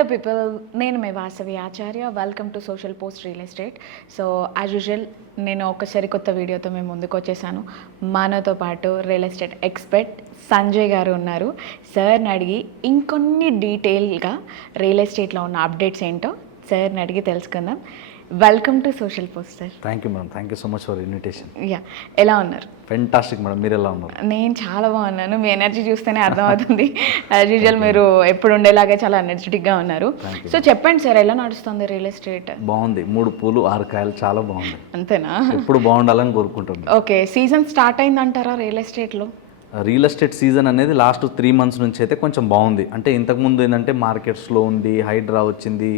Hello people, నేను మీ Vasavi Acharya. Welcome to social post real estate. So as usual నేను ఒకసారి కొత్త వీడియోతో మేము ముందుకు వచ్చేసాను. మనతో పాటు రియల్ ఎస్టేట్ ఎక్స్పర్ట్ సంజయ్ గారు ఉన్నారు. సార్ని అడిగి ఇంకొన్ని డీటెయిల్గా రియల్ ఎస్టేట్లో ఉన్న అప్డేట్స్ ఏంటో సార్ని అడిగి తెలుసుకుందాం. Welcome to social post sir. Thank you madam, thank you so much for invitation. Yeah, ఎలా ఉన్నారు? ఫెంటాస్టిక్ మేడం, మీరు ఎలా ఉన్నారు? నేను చాలా బాగున్నాను. మీ ఎనర్జీ చూస్తేనే అర్థమవుతుంది. యాజ్ యూజువల్ మీరు ఎప్పుడు ఉండేలాగే చాలా ఎనర్జెటిక్గా ఉన్నారు. సో చెప్పండి సార్, ఎలా నడుస్తుంది రియల్ ఎస్టేట్? బాగుంది, 3 పూలు 6 కాయలు, చాలా బాగుంది. అంతేనా? ఎప్పుడు బాగుండాలని కోరుకుంటున్నాను. ఓకే, సీజన్ స్టార్ట్ అయిందంటారా రియల్ ఎస్టేట్లో? రియల్ ఎస్టేట్ సీజన్ అనేది లాస్ట్ 3 months నుంచి అయితే కొంచెం బాగుంది. అంటే ఇంతకుముందు ఏంటంటే మార్కెట్ స్లో ఉంది, హైడ్రా వచ్చింది,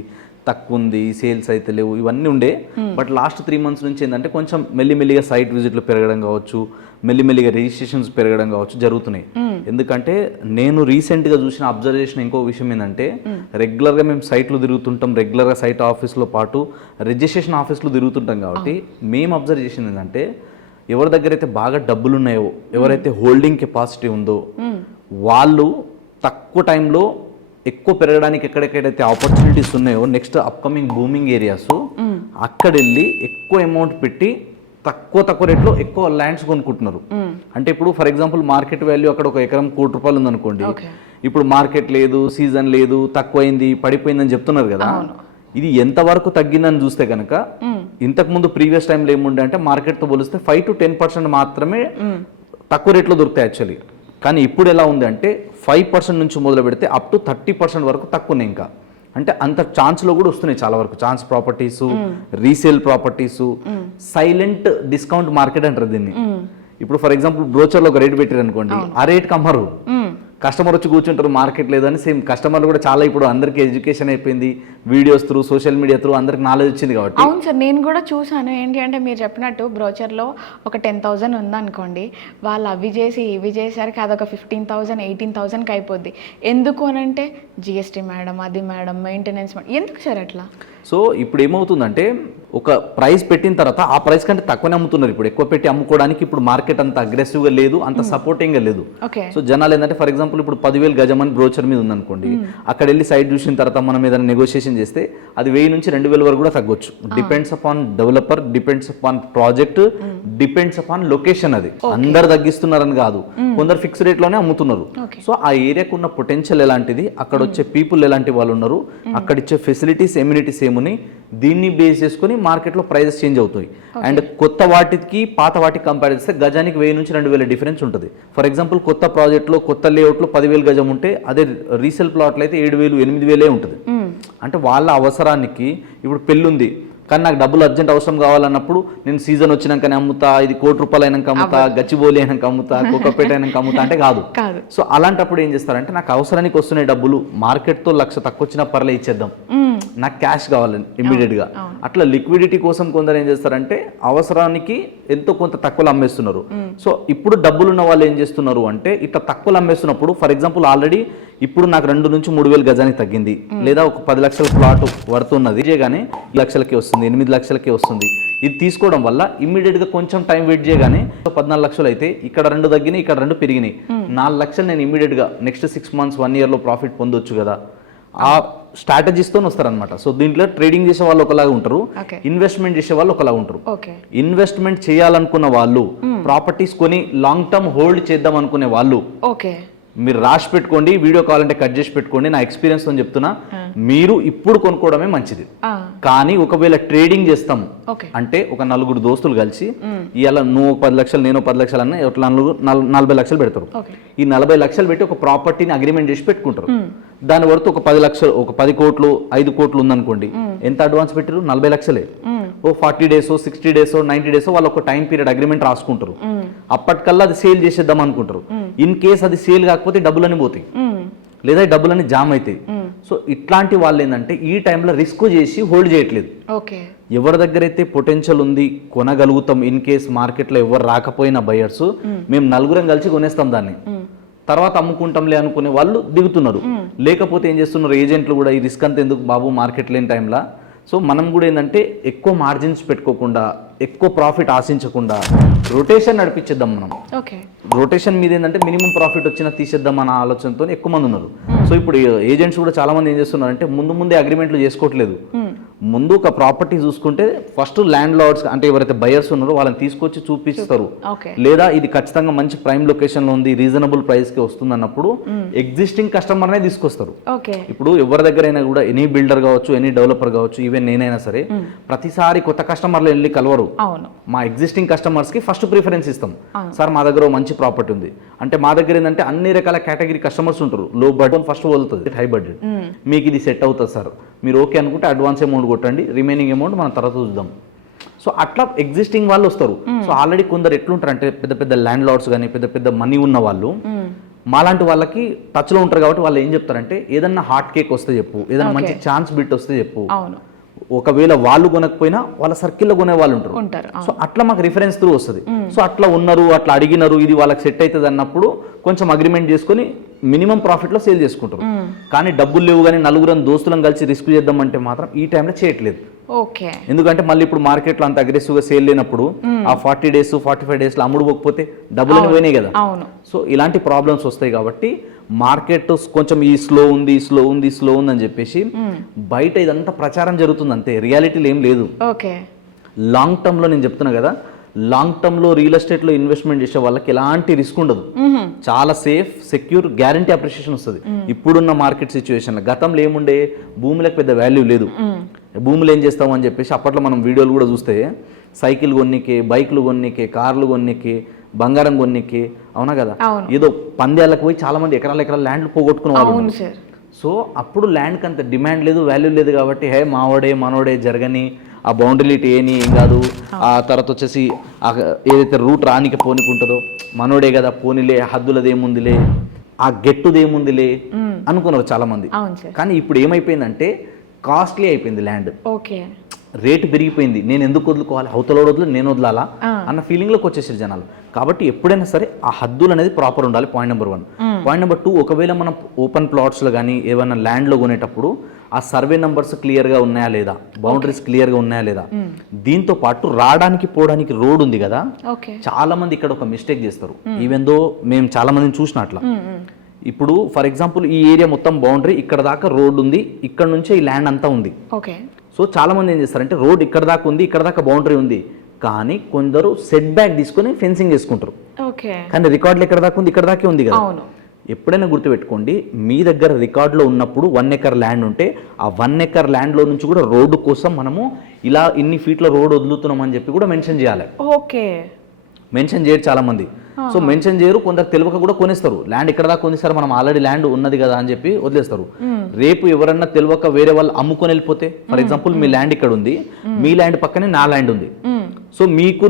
తక్కువ ఉంది, సేల్స్ అయితే లేవు, ఇవన్నీ ఉండే. బట్ లాస్ట్ 3 months నుంచి ఏంటంటే కొంచెం మెల్లిమెల్లిగా సైట్ విజిట్లు పెరగడం కావచ్చు, మెల్లిమెల్లిగా రిజిస్ట్రేషన్స్ పెరగడం కావచ్చు జరుగుతున్నాయి. ఎందుకంటే నేను రీసెంట్గా చూసిన అబ్జర్వేషన్ ఇంకో విషయం ఏంటంటే, రెగ్యులర్గా మేము సైట్లు తిరుగుతుంటాం, రెగ్యులర్గా సైట్ ఆఫీస్లో పాటు రిజిస్ట్రేషన్ ఆఫీస్లో తిరుగుతుంటాం కాబట్టి మేము అబ్జర్వ్ చేసింది ఏంటంటే, ఎవరి దగ్గర అయితే బాగా డబ్బులు ఉన్నాయో, ఎవరైతే హోల్డింగ్ కెపాసిటీ ఉందో వాళ్ళు తక్కువ టైంలో ఎక్కువ పెరగడానికి ఎక్కడెక్కడైతే ఆపర్చునిటీస్ ఉన్నాయో నెక్స్ట్ అప్కమింగ్ బూమింగ్ ఏరియాస్ అక్కడ వెళ్ళి ఎక్కువ అమౌంట్ పెట్టి తక్కువ రేట్లో ఎక్కువ ల్యాండ్స్ కొనుక్కుంటున్నారు. అంటే ఇప్పుడు ఫర్ ఎగ్జాంపుల్ మార్కెట్ వాల్యూ అక్కడ 1 ఎకరం ₹1,00,00,000 ఉందనుకోండి, ఇప్పుడు మార్కెట్ లేదు, సీజన్ లేదు, తక్కువైంది, పడిపోయిందని చెప్తున్నారు కదా. ఇది ఎంతవరకు తగ్గిందని చూస్తే కనుక ఇంతకుముందు ప్రీవియస్ టైంలో ఏముండే అంటే మార్కెట్తో పోలిస్తే 5 to 10% మాత్రమే తక్కువ రేట్లో దొరుకుతాయి యాక్చువల్లీ. కానీ ఇప్పుడు ఎలా ఉంది అంటే 5% నుంచి మొదలు పెడితే అప్ టు 30% వరకు తక్కువనే. ఇంకా అంటే అంత ఛాన్స్లో కూడా వస్తున్నాయి చాలా వరకు. Chance properties, resale properties, silent discount market అంటారు దీన్ని. ఇప్పుడు ఫర్ ఎగ్జాంపుల్ బ్రోచర్లో ఒక రేట్ పెట్టారు అనుకోండి, ఆ రేట్కి అమ్మరు, కస్టమర్ వచ్చి కూర్చుంటారు, మార్కెట్ లేదని. సేమ్ కస్టమర్లు కూడా చాలా ఇప్పుడు అందరికీ ఎడ్యుకేషన్ అయిపోయింది, videos through, social media through అందరికి నాలెడ్జ్ వచ్చింది కాబట్టి. అవును సార్, నేను కూడా చూసాను. ఏంటి అంటే మీరు చెప్పినట్టు బ్రోచర్లో ఒక 10,000 ఉందనుకోండి, వాళ్ళు అవి చేసి ఇవి చేసరికి అదొక 15,000 18,000కి అయిపోద్ది. ఎందుకు అని అంటే జిఎస్టీ మేడం, అది మేడం, మెయింటెనెన్స్ మేడం, ఎందుకు సార్ అట్లా? సో ఇప్పుడు ఏమవుతుందంటే, ఒక ప్రైస్ పెట్టిన తర్వాత ఆ ప్రైస్ కంటే తక్కువనే అమ్ముతున్నారు. ఇప్పుడు ఎక్కువ పెట్టి అమ్ముకోవడానికి ఇప్పుడు మార్కెట్ అంత అగ్రెసివ్గా లేదు, అంత సపోర్టింగ్గా లేదు. సో జనాలు ఏంటంటే ఫర్ ఎగ్జాంపుల్ ఇప్పుడు 10,000 గజం అని బ్రోచర్ మీద ఉందనుకోండి, అక్కడ వెళ్ళి సైట్ చూసిన తర్వాత మనం ఏదైనా నెగోషియేషన్ చేస్తే అది 1000 నుంచి 2,000 వరకు కూడా తగ్గొచ్చు. Depends upon developer, depends upon project, depends upon location. అది అందరు తగ్గిస్తున్నారని కాదు, కొందరు ఫిక్స్ రేట్లోనే అమ్ముతున్నారు. సో ఆ ఏరియాకు ఉన్న పొటెన్షియల్ ఎలాంటిది, అక్కడ వచ్చే పీపుల్ ఎలాంటి వాళ్ళు ఉన్నారు, అక్కడ ఇచ్చే ఫెసిలిటీస్, ఎమ్యూనిటీస్ ఏమున్నాయి, దీన్ని బేస్ చేసుకుని మార్కెట్లో ప్రైజెస్ చేంజ్ అవుతాయి. అండ్ కొత్త వాటికి పాత వాటికి కంపేర్ చేస్తే గజానికి 1000 నుంచి 2,000 డిఫరెన్స్ ఉంటుంది. ఫర్ ఎగ్జాంపుల్ కొత్త ప్రాజెక్ట్లో, కొత్త లేఅవుట్లో 10,000 గజం ఉంటే అదే రీసేల్ ప్లాట్లో అయితే 7,000 8,000 ఉంటుంది. అంటే వాళ్ళ అవసరానికి, ఇప్పుడు పెళ్ళుంది కానీ నాకు డబ్బులు అర్జెంట్ అవసరం కావాలన్నప్పుడు నేను సీజన్ వచ్చినాకనే అమ్ముతా, ఇది ₹1,00,00,000 అయినాక అమ్ముతా, గచ్చిబౌలి అయినాక అమ్ముతా, కోకపేట అయినాక అమ్ముతా అంటే కాదు. సో అలాంటప్పుడు ఏం చేస్తారంటే, నాకు అవసరానికి వస్తున్నాయి డబ్బులు, మార్కెట్తో 1,00,000 తక్కువ వచ్చినా పర్లే ఇచ్చేద్దాం, నాకు క్యాష్ కావాలని ఇమ్మీడియట్గా. అట్లా లిక్విడిటీ కోసం కొందరు ఏం చేస్తారంటే అవసరానికి ఎంతో కొంత తక్కువలో అమ్మేస్తున్నారు. సో ఇప్పుడు డబ్బులు ఉన్న వాళ్ళు ఏం చేస్తున్నారు అంటే, ఇట్లా తక్కువలో అమ్మేస్తున్నప్పుడు ఫర్ ఎగ్జాంపుల్ ఆల్రెడీ ఇప్పుడు నాకు 2 నుంచి 3,000 గజానికి తగ్గింది, లేదా ఒక 10 లక్షల ప్లాట్ పడుతున్నది, చేయగానే 1 లక్షలకి వస్తుంది, 8 లక్షలకి వస్తుంది. ఇది తీసుకోవడం వల్ల ఇమ్మీడియట్గా కొంచెం టైం వెయిట్ చేయగానే 14 లక్షలు అయితే ఇక్కడ 2 తగ్గినాయి, ఇక్కడ 2 పెరిగినాయి, 4 లక్షలు నేను ఇమ్మీడియట్గా నెక్స్ట్ 6 months 1 yearలో ప్రాఫిట్ పొందొచ్చు కదా. ఆ స్ట్రాటజీస్తో వస్తారనమాట. సో దీంట్లో ట్రేడింగ్ చేసే వాళ్ళు ఒకలాగా ఉంటారు, ఇన్వెస్ట్మెంట్ చేసే వాళ్ళు ఒకలాగా ఉంటారు. ఇన్వెస్ట్మెంట్ చేయాలనుకున్న వాళ్ళు, ప్రాపర్టీస్ కొని లాంగ్ టర్మ్ హోల్డ్ చేద్దాం అనుకునే వాళ్ళు మీరు రాసి పెట్టుకోండి, వీడియో కావాలంటే కట్ చేసి పెట్టుకోండి. నా ఎక్స్పీరియన్స్ తో చెప్తున్నా, మీరు ఇప్పుడు కొనుక్కోవడమే మంచిది. కానీ ఒకవేళ ట్రేడింగ్ చేస్తాం అంటే ఒక 4 దోస్తులు కలిసి ఇలా నువ్వు 10 లక్షలు నేను 10 లక్షలు అన్న 40 లక్షలు పెడతారు. ఈ 40 లక్షలు పెట్టి ఒక ప్రాపర్టీని అగ్రిమెంట్ చేసి పెట్టుకుంటారు. దాని వరకు ఒక 10 లక్షలు, ఒక 10 కోట్లు 5 కోట్లు ఉందనుకోండి, ఎంత అడ్వాన్స్ పెట్టారు? 40 లక్షలే. ఓ 40 days 60 days 90 days వాళ్ళు ఒక టైం పీరియడ్ అగ్రిమెంట్ రాసుకుంటారు. అప్పటికల్లా అది సేల్ చేసేద్దాం అనుకుంటారు. ఇన్ కేస్ అది సేల్ కాకపోతే డబ్బులని పోతాయి, లేదా డబ్బులని జామ్ అవుతాయి. సో ఇట్లాంటి వాళ్ళు ఏంటంటే ఈ టైంలో రిస్క్ చేసి హోల్డ్ చేయట్లేదు. ఎవరి దగ్గర అయితే పొటెన్షియల్ ఉంది, కొనగలుగుతాం, ఇన్ కేస్ మార్కెట్లో ఎవరు రాకపోయినా బయర్స్, మేము 4 కలిసి కొనేస్తాం దాన్ని, తర్వాత అమ్ముకుంటాంలే అనుకునే వాళ్ళు దిగుతున్నారు. లేకపోతే ఏం చేస్తున్నారు ఏజెంట్లు కూడా, ఈ రిస్క్ అంతా ఎందుకు బాబు మార్కెట్ లేని టైంలో. సో మనం కూడా ఏంటంటే ఎక్కువ మార్జిన్స్ పెట్టుకోకుండా, ఎక్కువ ప్రాఫిట్ ఆశించకుండా, రొటేషన్ నడిపించేద్దాం మనం. ఓకే. రొటేషన్ మీద ఏంటంటే మినిమం ప్రాఫిట్ వచ్చినా తీసేద్దాం అన్న ఆలోచనతో ఎక్కువ మంది ఉన్నారు. సో ఇప్పుడు ఏజెంట్స్ కూడా చాలా మంది ఏం చేస్తున్నారంటే ముందే అగ్రిమెంట్లు చేసుకోవట్లేదు. ముందు ఒక ప్రాపర్టీ చూసుకుంటే ఫస్ట్ ల్యాండ్ లార్డ్స్ అంటే ఎవరైతే బయర్స్ ఉన్నారో వాళ్ళని తీసుకొచ్చి చూపిస్తారు, లేదా ఇది ఖచ్చితంగా మంచి ప్రైమ్ లొకేషన్ లో ఉంది, రీజనబుల్ ప్రైస్ కి వస్తుంది అన్నప్పుడు ఎగ్జిస్టింగ్ కస్టమర్ నే తీసుకొస్తారు. ఇప్పుడు ఎవరి దగ్గరైనా కూడా ఎనీ బిల్డర్ కావచ్చు, ఎనీ డెవలపర్ కావచ్చు, ఈవెన్ నేనైనా సరే ప్రతిసారి కొత్త కస్టమర్లు వెళ్ళి కలవరు. మా ఎగ్జిస్టింగ్ కస్టమర్స్ కి ఫస్ట్ ప్రిఫరెన్స్ ఇస్తాం. సార్ మా దగ్గర మంచి ప్రాపర్టీ ఉంది అంటే మా దగ్గర ఏంటంటే అన్ని రకాల కేటగిరీ కస్టమర్స్ ఉంటారు. లో బడ్జెట్ ఫస్ట్ వదులుతుంది, హై బడ్జెట్ మీకు ఇది సెట్ అవుతుంది సార్, మీరు ఓకే అనుకుంటే అడ్వాన్స్ అమౌంట్ కొట్టండి, రిమైనింగ్ అమౌంట్ మనం తర్వాత చూద్దాం. సో అట్లా ఎగ్జిస్టింగ్ వాళ్ళు వస్తారు. సో ఆల్రెడీ కొందరు ఎట్లుంటారు అంటే పెద్ద పెద్ద ల్యాండ్ లార్డ్స్ కానీ పెద్ద పెద్ద మనీ ఉన్న వాళ్ళు మాలాంటి వాళ్ళకి టచ్లో ఉంటారు. కాబట్టి వాళ్ళు ఏం చెప్తారంటే ఏదన్నా హాట్ కేక్ వస్తే చెప్పు, ఏదైనా మంచి ఛాన్స్ బిట్ వస్తే చెప్పు. ఒకవేళ వాళ్ళు కొనకపోయినా వాళ్ళ సర్కిల్లో కొనే వాళ్ళు ఉంటారు. సో అట్లా మాకు రిఫరెన్స్ త్రూ వస్తుంది. సో అట్లా ఉన్నారు, అట్లా అడిగినారు, ఇది వాళ్ళకి సెట్ అవుతుంది అన్నప్పుడు కొంచెం అగ్రిమెంట్ చేసుకొని మినిమం ప్రాఫిట్లో సేల్ చేసుకుంటారు. కానీ డబ్బులు లేవు కానీ నలుగురం దోస్తులను కలిసి రిస్క్ చేద్దామంటే మాత్రం ఈ టైంలో చేయట్లేదు. ఎందుకంటే మళ్ళీ ఇప్పుడు మార్కెట్లో అంత అగ్రెసివ్గా సేల్ లేనప్పుడు ఆ 40 days 45 days లో అమ్ముడు పోకపోతే డబ్బులు పోయినాయి కదా. సో ఇలాంటి ప్రాబ్లమ్స్ వస్తాయి కాబట్టి మార్కెట్ కొంచెం ఈ స్లో ఉంది అని చెప్పేసి బయట ఇదంతా ప్రచారం జరుగుతుంది అంతే, రియాలిటీలో ఏం లేదు. లాంగ్ టర్మ్ లో నేను చెప్తున్నా కదా, లాంగ్ టర్మ్ లో రియల్ ఎస్టేట్ లో ఇన్వెస్ట్మెంట్ చేసే వాళ్ళకి ఎలాంటి రిస్క్ ఉండదు, చాలా సేఫ్ సెక్యూర్ గ్యారంటీ అప్రిషియేషన్ వస్తుంది. ఇప్పుడున్న మార్కెట్ సిచ్యువేషన్ లో గతంలో ఏముండే భూములకు పెద్ద వాల్యూ లేదు. భూములు ఏం చేస్తాము అని చెప్పేసి అప్పట్లో మనం వీడియోలు కూడా చూస్తే సైకిల్ కొన్నికే, బైక్లు కొన్నికే, కార్లు కొన్నికే, బంగారం కొన్నికే, అవునా కదా, ఏదో పందేళ్ళకి పోయి చాలా మంది ఎకరాల ల్యాండ్లు పోగొట్టుకునే వాళ్ళు. సో అప్పుడు ల్యాండ్కి అంత డిమాండ్ లేదు, వాల్యూ లేదు కాబట్టి హే మనోడే జరగని, ఆ బౌండరీ ఏని ఏం కాదు, ఆ తర్వాత వచ్చేసి ఏదైతే రూట్ రానికి పోనికుంటుందో మనోడే కదా పోనీలే, హద్దులదేముందిలే, ఆ గెట్టుదేముందిలే అనుకున్నారు చాలా మంది. కానీ ఇప్పుడు ఏమైపోయిందంటే కాస్ట్లీ అయిపోయింది ల్యాండ్, రేటు పెరిగిపోయింది. నేను ఎందుకు వదులుకోవాలి, అవతల వదులు నేను వదలాలా అన్న ఫీలింగ్లోకి వచ్చేసారు జనాలు. కాబట్టి ఎప్పుడైనా సరే ఆ హద్దులు అనేది ప్రాపర్ ఉండాలి, పాయింట్ నెంబర్ 1. పాయింట్ నెంబర్ 2, ఒకవేళ మనం ఓపెన్ ప్లాట్స్లో కానీ ఏమైనా ల్యాండ్లో కొనేటప్పుడు ఆ సర్వే నెంబర్స్ క్లియర్గా ఉన్నాయా లేదా, బౌండరీస్ క్లియర్గా ఉన్నాయా లేదా, దీంతో పాటు రావడానికి పోవడానికి రోడ్ ఉంది కదా. చాలా మంది ఇక్కడ ఒక మిస్టేక్ చేస్తారు, ఈవెన్ దో మేము చాలా మందిని చూసిన అట్లా. ఇప్పుడు ఫర్ ఎగ్జాంపుల్ ఈ ఏరియా మొత్తం బౌండరీ, ఇక్కడ దాకా రోడ్ ఉంది, ఇక్కడ నుంచే ఈ ల్యాండ్ అంతా ఉంది. సో చాలా మంది ఏం చేస్తారంటే రోడ్ ఇక్కడ దాకా ఉంది, ఇక్కడ దాకా బౌండరీ ఉంది, కానీ కొందరు సెట్ బ్యాక్ తీసుకొని ఫెన్సింగ్ చేసుకుంటారు. కానీ రికార్డులు ఎక్కడ దాకా ఉంది, ఇక్కడ దాకే ఉంది కదా. ఎప్పుడైనా గుర్తుపెట్టుకోండి, మీ దగ్గర రికార్డులో ఉన్నప్పుడు 1 acre ల్యాండ్ ఉంటే ఆ 1 acre ల్యాండ్లో నుంచి కూడా రోడ్డు కోసం మనము ఇలా ఇన్ని ఫీట్ల రోడ్ వదులుతున్నాం అని చెప్పి కూడా మెన్షన్ చేయాలి. మెన్షన్ చేయరు చాలా మంది. సో మెన్షన్ చేయరు, కొందరు తెలియక కూడా కొనేస్తారు. ల్యాండ్ ఇక్కడ దాకా ఉంది సార్, మనం ఆల్రెడీ ల్యాండ్ ఉన్నది కదా అని చెప్పి వదిలేస్తారు. రేపు ఎవరన్నా తెలియక వేరే వాళ్ళు అమ్ముకొని వెళ్ళిపోతే, ఫర్ ఎగ్జాంపుల్ మీ ల్యాండ్ ఇక్కడ ఉంది, మీ ల్యాండ్ పక్కనే నా ల్యాండ్ ఉంది. సో మీకు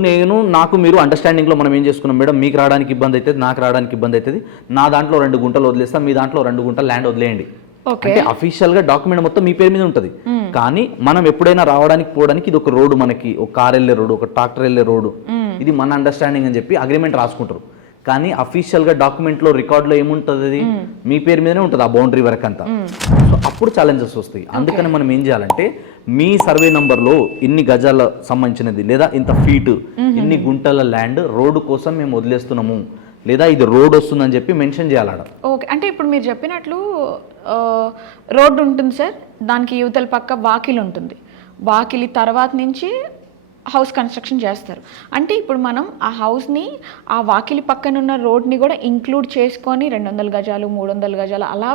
నాకు మీరు అండర్స్టాండింగ్ లో మనం ఏం చేసుకున్నాం, మేడం మీకు రావడానికి ఇబ్బంది అవుతుంది, నాకు రావడానికి ఇబ్బంది అవుతుంది, నా దాంట్లో 2 గుంటలు వదిలేస్తాం, మీ దాంట్లో 2 గుంటలు ల్యాండ్ వదిలేయండి అంటే అఫీషియల్ గా డాక్యుమెంట్ మొత్తం మీ పేరు మీద ఉంటుంది. కానీ మనం ఎప్పుడైనా రావడానికి పోవడానికి ఇది ఒక రోడ్డు, మనకి ఒక కార్ వెళ్ళే రోడ్డు, ఒక ట్రాక్టర్ వెళ్ళే రోడ్డు, ఇది మన అండర్స్టాండింగ్ అని చెప్పి అగ్రిమెంట్ రాసుకుంటారు. కానీ అఫీషియల్ గా డాక్యుమెంట్ లో రికార్డ్ లో ఏముంటుంది, అది మీ పేరు మీదనే ఉంటుంది ఆ బౌండరీ వరకు అంతా. సో అప్పుడు ఛాలెంజెస్ వస్తాయి. అందుకని మనం ఏం చేయాలంటే మీ సర్వే నంబర్లో ఇన్ని గజాల సంబంధించినది లేదా ఇంత ఫీట్ ఇన్ని గుంటల ల్యాండ్ రోడ్డు కోసం మేము వదిలేస్తున్నాము, లేదా ఇది రోడ్ వస్తుందని చెప్పి మెన్షన్ చేయాలి. ఓకే, అంటే ఇప్పుడు మీరు చెప్పినట్లు రోడ్డు ఉంటుంది సార్, దానికి యువతల పక్క వాకిలి ఉంటుంది, వాకిలి తర్వాత నుంచి హౌస్ కన్స్ట్రక్షన్ చేస్తారు. అంటే ఇప్పుడు మనం ఆ హౌస్ని ఆ వాకిలి పక్కన ఉన్న రోడ్ని కూడా ఇంక్లూడ్ చేసుకొని 200 గజాలు 300 గజాలు అలా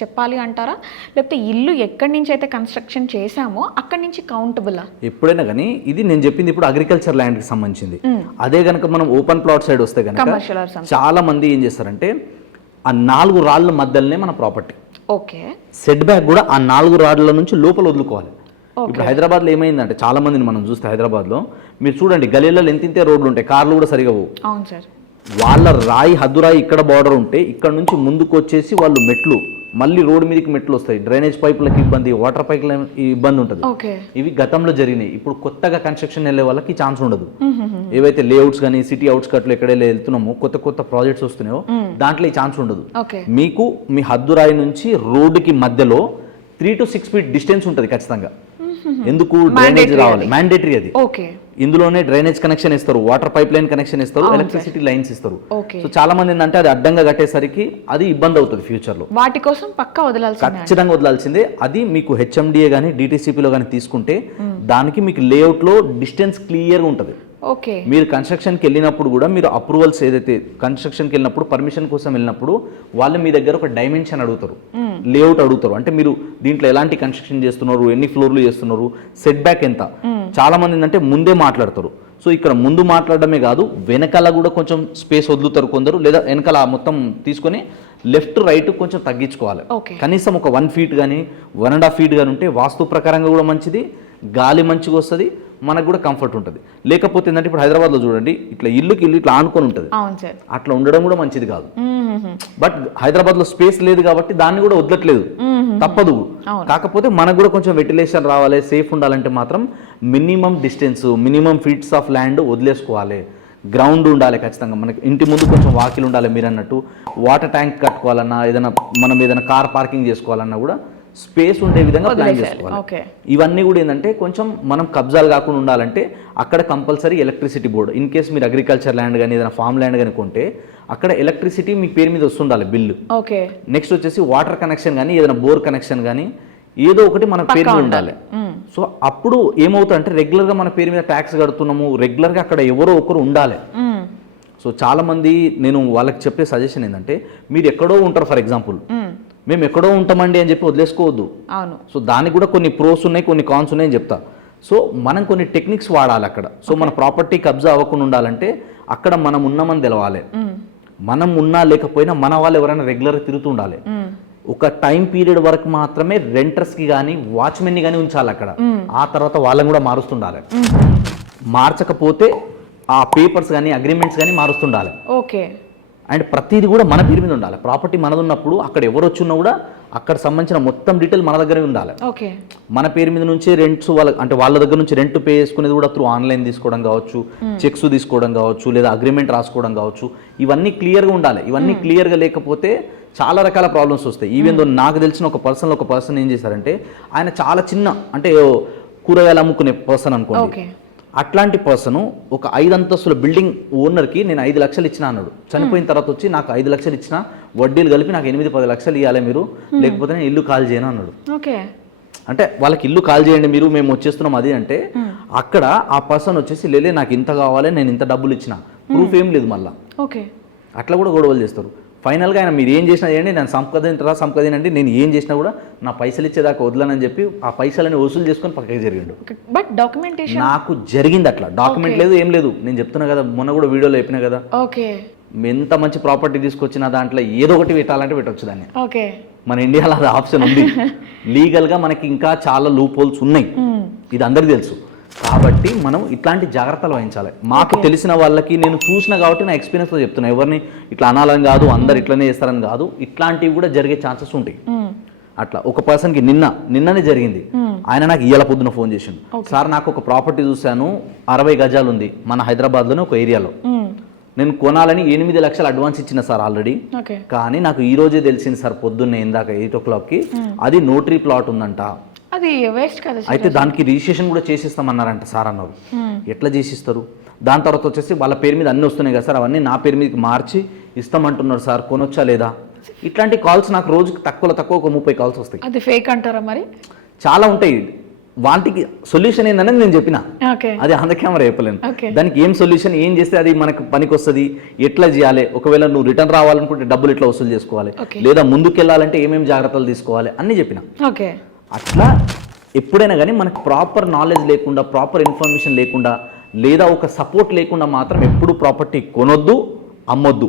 చెప్పాలి అంటారా, లేకపోతే ఇల్లు ఎక్కడి నుంచి అయితే కన్స్ట్రక్షన్ చేసామో అక్కడి నుంచి కౌంటబుల్? ఎప్పుడైనా కానీ ఇది నేను చెప్పింది ఇప్పుడు అగ్రికల్చర్ ల్యాండ్కి సంబంధించింది. అదే కనుక మనం ఓపెన్ ప్లాట్ సైడ్ వస్తే కనుక చాలా మంది ఏం చేస్తారంటే ఆ 4 రాళ్ళ మధ్యలోనే మన ప్రాపర్టీ, సెట్ బ్యాక్ కూడా ఆ 4 రాళ్ళ నుంచి లోపల వదులుకోవాలి. ఇప్పుడు హైదరాబాద్లో ఏమైందంటే చాలా మందిని మనం చూస్తే హైదరాబాద్లో మీరు చూడండి గలీలలో ఎంతింతే రోడ్లు ఉంటాయి, కార్లు కూడా సరిగా పోవు. వాళ్ళ రాయి హద్దురాయి ఇక్కడ బార్డర్ ఉంటే ఇక్కడ నుంచి ముందుకు వచ్చేసి వాళ్ళు మెట్లు, మళ్ళీ రోడ్ మీదకి మెట్లు వస్తాయి, డ్రైనేజ్ పైపులకి ఇబ్బంది, వాటర్ పైపుల ఇబ్బంది ఉంటుంది. ఇవి గతంలో జరిగినాయి. ఇప్పుడు కొత్తగా కన్స్ట్రక్షన్ వెళ్ళే వాళ్ళకి ఛాన్స్ ఉండదు. ఏవైతే లేఅవుట్స్ కానీ సిటీ అవుట్స్కట్లో ఎక్కడైతే వెళ్తున్నామో కొత్త ప్రాజెక్ట్స్ వస్తున్నాయో దాంట్లో ఈ ఛాన్స్ ఉండదు. మీకు మీ హద్దురాయి నుంచి రోడ్డుకి మధ్యలో 3 to 6 feet డిస్టెన్స్ ఉంటుంది ఖచ్చితంగా. ఎందుకు డ్రైనేజ్ రావాలి, మ్యాండేటరీ అది. ఓకే. ఇందులోనే డ్రైనేజ్ కనెక్షన్ ఇస్తారు, వాటర్ పైప్ లైన్ కనెక్షన్ ఇస్తారు, ఎలక్ట్రిసిటీ లైన్స్ ఇస్తారు. సో చాలా మంది ఏంటంటే అది అడ్డంగా కట్టేసరికి అది ఇబ్బంది అవుతుంది ఫ్యూచర్ లో. వాటి కోసం పక్కా వదలాల్సిందే, ఖచ్చితంగా వదలాల్సిందే. అది మీకు హెచ్ఎండిఏ కానీ డిటిసిపిలో కానీ తీసుకుంటే దానికి మీకు లేఅవుట్ లో డిస్టెన్స్ క్లియర్ గా ఉంటుంది. ఓకే. మీరు కన్స్ట్రక్షన్కి వెళ్ళినప్పుడు కూడా మీరు అప్రూవల్స్ ఏదైతే కన్స్ట్రక్షన్కి వెళ్ళినప్పుడు పర్మిషన్ కోసం వెళ్ళినప్పుడు వాళ్ళు మీ దగ్గర ఒక డైమెన్షన్ అడుగుతారు, లేఅవుట్ అడుగుతారు. అంటే మీరు దీంట్లో ఎలాంటి కన్స్ట్రక్షన్ చేస్తున్నారు, ఎన్ని ఫ్లోర్లు చేస్తున్నారు, సెట్ బ్యాక్ ఎంత. చాలా మంది ఏంటంటే ముందే మాట్లాడతారు. సో ఇక్కడ ముందు మాట్లాడడమే కాదు, వెనకాల కూడా కొంచెం స్పేస్ వదులుతారు కొందరు, లేదా వెనకాల మొత్తం తీసుకొని లెఫ్ట్ రైట్ కొంచెం తగ్గించుకోవాలి. కనీసం ఒక 1 feet కానీ 1.5 feet కానీ ఉంటే వాస్తు ప్రకారంగా కూడా మంచిది, గాలి మంచిగా వస్తుంది, మనకు కూడా కంఫర్ట్ ఉంటుంది. లేకపోతే ఏంటంటే ఇప్పుడు హైదరాబాద్లో చూడండి, ఇట్లా ఇల్లుకి ఇల్లు ఇట్లా ఆనుకొని ఉంటుంది, అట్లా ఉండడం కూడా మంచిది కాదు. బట్ హైదరాబాద్లో స్పేస్ లేదు కాబట్టి దాన్ని కూడా వదలట్లేదు, తప్పదు. కాకపోతే మనకు కూడా కొంచెం వెంటిలేషన్ రావాలి, సేఫ్ ఉండాలంటే మాత్రం minimum distance, minimum feets of land వదిలేసుకోవాలి. గ్రౌండ్ ఉండాలి ఖచ్చితంగా, మనకి ఇంటి ముందు కొంచెం వాకిలు ఉండాలి. మీరు అన్నట్టు వాటర్ ట్యాంక్ కట్టుకోవాలన్నా, ఏదైనా కార్ పార్కింగ్ చేసుకోవాలన్నా కూడా స్పేస్ ఉండే విధంగా ప్లాన్ చేసుకోవాలి. ఇవన్నీ కూడా ఏంటంటే కొంచెం మనం కబ్జాలు కాకుండా ఉండాలంటే అక్కడ compulsory electricity board, in case మీరు అగ్రికల్చర్ ల్యాండ్ కానీ ఏదైనా ఫామ్ ల్యాండ్ కానీ కొంటే అక్కడ ఎలక్ట్రిసిటీ మీ పేరు మీద వస్తుండాలి బిల్లు. నెక్స్ట్ వచ్చేసి వాటర్ కనెక్షన్ కానీ ఏదైనా బోర్ కనెక్షన్ కానీ ఏదో ఒకటి మన పేరు మీద ఉండాలి. సో అప్పుడు ఏమవుతుందంటే రెగ్యులర్గా మన పేరు మీద ట్యాక్స్ కడుతున్నాము, రెగ్యులర్గా అక్కడ ఎవరో ఒకరు ఉండాలి. సో చాలా మంది నేను వాళ్ళకి చెప్పే సజెషన్ ఏంటంటే, మీరు ఎక్కడో ఉంటారు, ఫర్ ఎగ్జాంపుల్ మేము ఎక్కడో ఉంటామండి అని చెప్పి వదిలేసుకోవద్దు. సో దానికి కూడా కొన్ని ప్రోస్ ఉన్నాయి, కొన్ని కాన్స్ ఉన్నాయని చెప్తా. సో మనం కొన్ని టెక్నిక్స్ వాడాలి అక్కడ. సో మన ప్రాపర్టీ కబ్జా అవ్వకుండా ఉండాలంటే అక్కడ మనం ఉన్నామని తెలవాలి. మనం ఉన్నా లేకపోయినా మన వాళ్ళు ఎవరైనా రెగ్యులర్గా తిరుగుతూ ఉండాలి. ఒక టైం పీరియడ్ వరకు మాత్రమే రెంటర్స్కి కానీ వాచ్మెన్ని కానీ ఉంచాలి అక్కడ. ఆ తర్వాత వాళ్ళని కూడా మారుస్తుండాలి. మార్చకపోతే ఆ పేపర్స్ కానీ అగ్రిమెంట్స్ కానీ మారుస్తుండాలి. అండ్ ప్రతిదీ కూడా మన పేరు మీద ఉండాలి. ప్రాపర్టీ మనది ఉన్నప్పుడు అక్కడ ఎవరు వచ్చినా కూడా అక్కడ సంబంధించిన మొత్తం డీటెయిల్ మన దగ్గరే ఉండాలి. మన పేరు మీద నుంచి రెంట్స్ వాళ్ళ దగ్గర నుంచి రెంట్ పే చేసుకునేది కూడా త్రూ ఆన్లైన్ తీసుకోవడం కావచ్చు, చెక్స్ తీసుకోవడం కావచ్చు, లేదా అగ్రిమెంట్ రాసుకోవడం కావచ్చు, ఇవన్నీ క్లియర్గా ఉండాలి. ఇవన్నీ క్లియర్గా లేకపోతే చాలా రకాల ప్రాబ్లమ్స్ వస్తాయి. ఈవెన్ దో నాకు తెలిసిన ఒక పర్సన్ ఏం చేశారంటే, ఆయన చాలా చిన్న అంటే కూరగాయలు అమ్ముకునే పర్సన్ అనుకోండి, అట్లాంటి పర్సన్ ఒక 5 అంతస్తుల బిల్డింగ్ ఓనర్కి నేను 5 లక్షలు ఇచ్చిన అన్నాడు. చనిపోయిన తర్వాత వచ్చి నాకు 5 లక్షలు ఇచ్చిన, వడ్డీలు కలిపి నాకు 8-10 లక్షలు ఇవ్వాలి మీరు, లేకపోతే నేను ఇల్లు కాల్ చేయను అన్నాడు. అంటే వాళ్ళకి ఇల్లు కాల్ చేయండి మీరు, మేము వచ్చేస్తున్నాం అది అంటే, అక్కడ ఆ పర్సన్ వచ్చేసి లేలే నాకు ఇంత కావాలి, నేను ఇంత డబ్బులు ఇచ్చిన, ప్రూఫ్ ఏం లేదు మళ్ళీ. అట్లా కూడా గొడవలు చేస్తారు. ఫైనల్గా ఆయన మీరు ఏం చేసినా చేయండి, నేను సంపదినండి, నేను ఏం చేసినా కూడా నా పైసలు ఇచ్చేదాకా వదలనని చెప్పి ఆ పైసలని వసూలు చేసుకొని పక్కకి జరిగిండు. బట్ డాక్యుమెంటేషన్ నాకు జరిగింది అట్లా, డాక్యుమెంట్ లేదు ఏం లేదు. నేను చెప్తున్నా కదా, మొన్న కూడా వీడియోలో చెప్పినా కదా, ఎంత మంచి ప్రాపర్టీ తీసుకొచ్చినా దాంట్లో ఏదో ఒకటి పెట్టాలంటే పెట్టవచ్చు దాన్ని. మన ఇండియాలో అది ఆప్షన్ ఉంది. లీగల్గా మనకి ఇంకా చాలా లూప్ హోల్స్ ఉన్నాయి, ఇది అందరికీ తెలుసు. కాబట్టి మనం ఇట్లాంటి జాగ్రత్తలు వహించాలి. మాకు తెలిసిన వాళ్ళకి నేను చూసిన కాబట్టి నా ఎక్స్పీరియన్స్తో చెప్తున్నా, ఎవరిని ఇట్లా అనాలని కాదు, అందరు ఇట్లనే చేస్తారని కాదు, ఇట్లాంటివి కూడా జరిగే ఛాన్సెస్ ఉంటాయి. అట్లా ఒక పర్సన్కి నిన్ననే జరిగింది. ఆయన నాకు ఇయ్యాల పొద్దున ఫోన్ చేసిండు, సార్ నాకు ఒక ప్రాపర్టీ చూశాను, 60 గజాలు ఉంది మన హైదరాబాద్లోనే ఒక ఏరియాలో, నేను కొనాలని 8 లక్షలు అడ్వాన్స్ ఇచ్చిన సార్ ఆల్రెడీ, కానీ నాకు ఈ రోజే తెలిసింది సార్ పొద్దున్నే ఇందాక 8 o'clockకి అది నోటరీ ప్లాట్ ఉందంట, అది వేస్ట్ కదా, అయితే దానికి రిజిస్ట్రేషన్ కూడా చేసిస్తామన్నారంట సార్ అన్నారు. ఎట్లా చేసిస్తారు? దాని తర్వాత వచ్చేసి వాళ్ళ పేరు మీద అన్నీ వస్తున్నాయి కదా సార్, అవన్నీ నా పేరు మీదకి మార్చి ఇస్తామంటున్నారు సార్, కొనొచ్చా లేదా? ఇట్లాంటి కాల్స్ నాకు రోజుకి తక్కువ ఒక 30 కాల్స్ వస్తాయి. అది ఫేక్ అంటారా? మరి చాలా ఉంటాయి. వాటికి సొల్యూషన్ ఏందనేది నేను చెప్పిన, అది ఆన్ ద కెమెరా చెప్పలేను. దానికి ఏం సొల్యూషన్, ఏం చేస్తే అది మనకు పనికి వస్తుంది, ఎట్లా చేయాలి, ఒకవేళ నువ్వు రిటర్న్ రావాలనుకుంటే డబ్బులు ఎట్లా వసూలు చేసుకోవాలి, లేదా ముందుకు వెళ్ళాలంటే ఏమేమి జాగ్రత్తలు తీసుకోవాలి అన్నీ చెప్పిన. అట్లా ఎప్పుడైనా కానీ మనకు ప్రాపర్ నాలెడ్జ్ లేకుండా, ప్రాపర్ ఇన్ఫర్మేషన్ లేకుండా, లేదా ఒక సపోర్ట్ లేకుండా మాత్రం ఎప్పుడు ప్రాపర్టీ కొనొద్దు, అమ్మొద్దు.